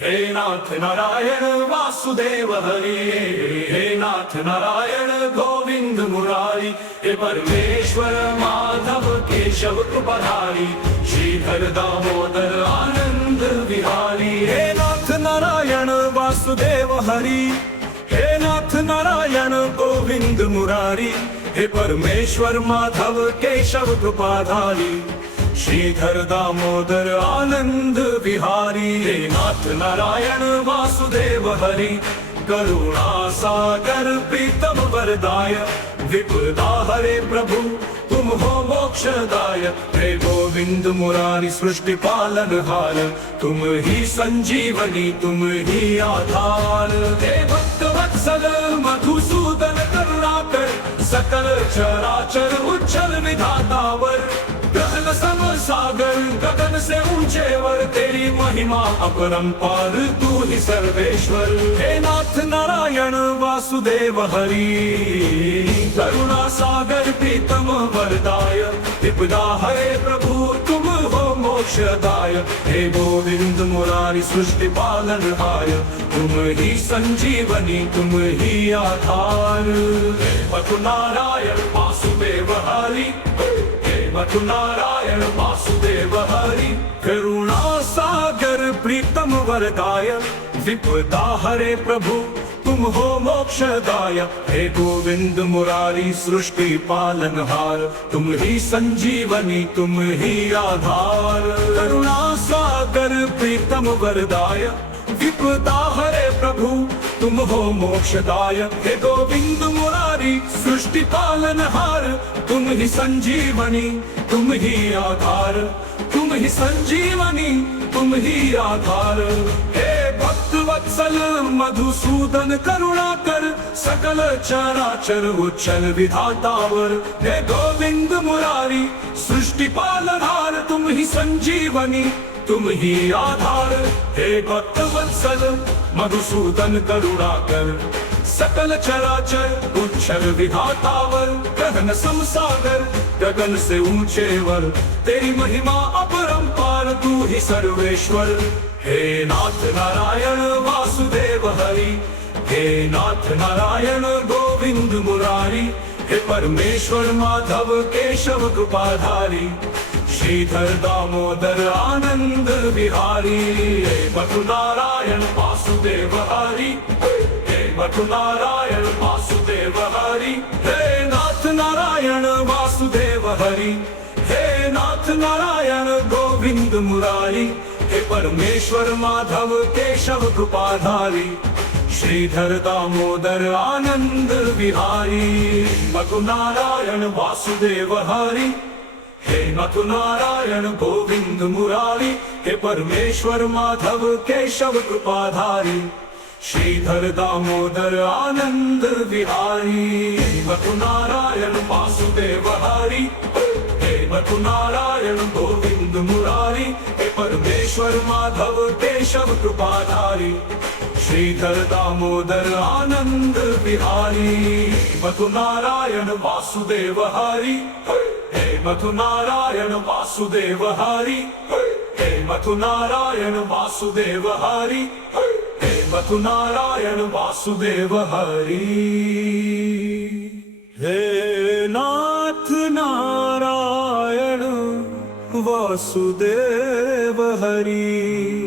हे नाथ नारायण वासुदेव हरि, हे नाथ नारायण गोविंद मुरारी, हे परमेश्वर माधव केशव कृपाधारी, श्रीधर दामोदर आनंद विहारी। हे नाथ नारायण वासुदेव हरि, हे नाथ नारायण गोविंद मुरारी, हे परमेश्वर माधव केशव कृपाधारी, श्रीधर दामोदर आनंद विहारी। हे नाथ नारायण वासुदेव हरि, करुणा सागर प्रीतम वरदाय, विपुलता हरे प्रभु तुम हो मोक्षदाय। हे गोविंद मुरारी सृष्टि पालनहार, तुम ही संजीवनी तुम ही आधार। हे भक्त वत्सल मधुसूदन करुणाकर, सकल चराचर उज्जवल विधातावर, गगन सम सागर गगन से ऊंचेवर, तेरी महिमा अपरंपार तू ही सर्वेश्वर। हे नाथ नारायण वासुदेव हरि, करुणा सागर प्रीतम वरदाय, विपदा हरे प्रभु तुम हो मोक्षदाय। हे गोविंद मुरारी सृष्टि पालनहार, तुम ही संजीवनी तुम ही आधार। हे नारायण वासुदेव हरि, मधु नारायण वासुदेव हरि, करुणा सागर प्रीतम वरदाय, विपदा हरे प्रभु तुम हो मोक्षदाय। हे गोविंद मुरारी सृष्टि पालनहार, तुम ही संजीवनी तुम ही आधार। करुणा सागर प्रीतम वरदाय, विपदा हरे प्रभु तुम हो मोक्षदाय। हे गोविंद मुरारी सृष्टि पालनहार, तुम ही संजीवनी तुम ही आधार, तुम ही संजीवनी तुम ही आधार। हे भक्त वत्सल मधुसूदन करुणाकर, सकल चराचर उज्जवल विधातावर। हे गोविंद मुरारी सृष्टि पालनहार, तुम ही संजीवनी तुम ही आधार। हे भक्त वत्सल मधुसूदन करुणाकर, सकल चराचर उज्जवल विधातावर। गगन सम सागर गगन से ऊंचेवर, तेरी महिमा अपरंपार तू ही सर्वेश्वर। हे नाथ नारायण वासुदेव हरि, हे नाथ नारायण गोविंद मुरारी, हे परमेश्वर माधव केशव कृपाधारी, श्रीधर दामोदर आनंद विहारी। हे मधु नारायण वासुदेव हरि, हे मधु नारायण वासुदेव हरि, हे नाथ नारायण वासुदेव हरि, हे नाथ नारायण गोविंद मुरारी, हे परमेश्वर माधव केशव कृपाधारी, श्रीधर दामोदर आनंद विहारी। मधु नारायण वासुदेव हरि, हे मधु नारायण गोविंद मुरारी, हे परमेश्वर माधव केशव कृपाधारी, श्रीधर दामोदर आनंद विहारी। मधु नारायण वासुदेव हरि, हे मधु नारायण गोविंद मुरारी, हे परमेश्वर माधव केशव कृपाधारी, श्रीधर दामोदर आनंद विहारी। मधु नारायण वासुदेव हरि, हे मधु नारायण वासुदेव हरि, हे मधु नारायण वासुदेव हरि, हे मधु नारायण वासुदेव हरि। हे नाथ नारायण वासुदेव हरि।